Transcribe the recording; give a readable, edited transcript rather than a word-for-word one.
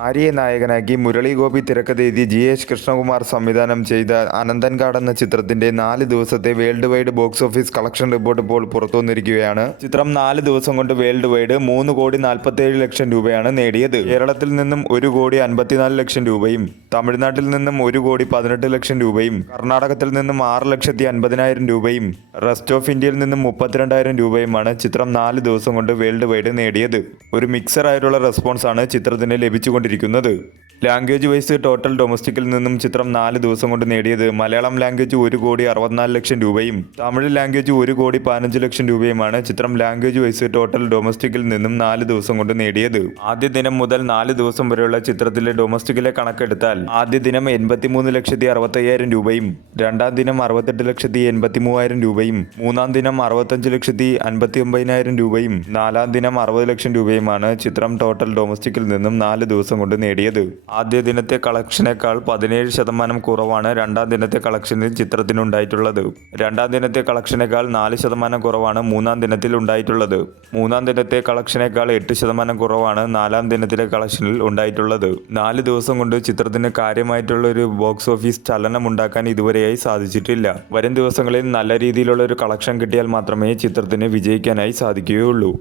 ആര്യയെ നായകനാക്കി മുരളി ഗോപി തിരക്കഥ എഴുതി GH കൃഷ്ണകുമാർ സംവിധാനം ചെയ്ത അനന്തൻകാട് എന്ന ചിത്രത്തിന്റെ 4 ദിവസത്തെ world wide box office collection report ഇപ്പോൾ പുറത്തുവന്നിരിക്കുകയാണ്. ചിത്രം 4 ദിവസം കൊണ്ട് വേൾഡ് വൈഡ് 3,47,00,000 രൂപയാണ് നേടിയത്. കേരളത്തിൽ നിന്നും 1,54,00,000 രൂപയും തമിഴ്നാട്ടിൽ നിന്നും 1,18,00,000 രൂപയും കർണാടകത്തിൽ നിന്നും 6,50,000 രൂപയും റെസ്റ്റ് ഓഫ് ഇന്ത്യയിൽ നിന്നും 32,000 രൂപയുമാണ് ചിത്രം 4 ദിവസം കൊണ്ട് വേൾഡ് വൈഡ് നേടിയത്. ഒരു മിക്സർ ആയിട്ടുള്ള റെസ്പോൺസാണ് ചിത്രത്തിന് ലഭിച്ചുകൊണ്ടിരിക്കുന്നത്. ലാംഗ്വേജ് വൈസ് ടോട്ടൽ ഡൊമസ്റ്റിക്കിൽ നിന്നും ചിത്രം 4 ദിവസം കൊണ്ട് നേടിയത് മലയാളം ലാംഗ്വേജ് 1,64,00,000 രൂപയും തമിഴ് ലാംഗ്വേജ് 1,15,00,000 രൂപയുമാണ് ചിത്രം ലാംഗ്വേജ് വൈസ് ടോട്ടൽ ഡൊമസ്റ്റിക്കിൽ നിന്നും 4 ദിവസം കൊണ്ട് നേടിയത്. ആദ്യ ദിനം മുതൽ 4 ദിവസം വരെയുള്ള ചിത്രത്തിലെ ഡൊമസ്റ്റിക്കിലെ കണക്കെടുത്താൽ ആദ്യ ദിനം 83,65,000 രൂപയും രണ്ടാം ദിനം 68,83,000 രൂപയും മൂന്നാം ദിനം 65,59,000 രൂപയും നാലാം ദിനം 60,00,000 രൂപയുമാണ് ചിത്രം ടോട്ടൽ ഡൊമസ്റ്റിക്കിൽ നിന്നും 4 ദിവസം കൊണ്ട് നേടിയത്. ആദ്യ ദിനത്തെ കളക്ഷനേക്കാൾ 17% കുറവാണ് രണ്ടാം ദിനത്തെ കളക്ഷനിൽ ചിത്രത്തിനുണ്ടായിട്ടുള്ളത്. രണ്ടാം ദിനത്തെ കളക്ഷനേക്കാൾ 4% കുറവാണ് മൂന്നാം ദിനത്തിൽ ഉണ്ടായിട്ടുള്ളത്. മൂന്നാം ദിനത്തെ കളക്ഷനേക്കാൾ 8% കുറവാണ് നാലാം ദിനത്തിലെ കളക്ഷനിൽ ഉണ്ടായിട്ടുള്ളത്. 4 ദിവസം കൊണ്ട് ചിത്രത്തിന് കാര്യമായിട്ടുള്ള ഒരു ബോക്സ് ഓഫീസ് ചലനം ഉണ്ടാക്കാൻ ഇതുവരെയായി സാധിച്ചിട്ടില്ല. വരും ദിവസങ്ങളിൽ നല്ല രീതിയിലുള്ള ഒരു കളക്ഷൻ കിട്ടിയാൽ മാത്രമേ ചിത്രത്തിന് വിജയിക്കാനായി സാധിക്കുകയുള്ളൂ.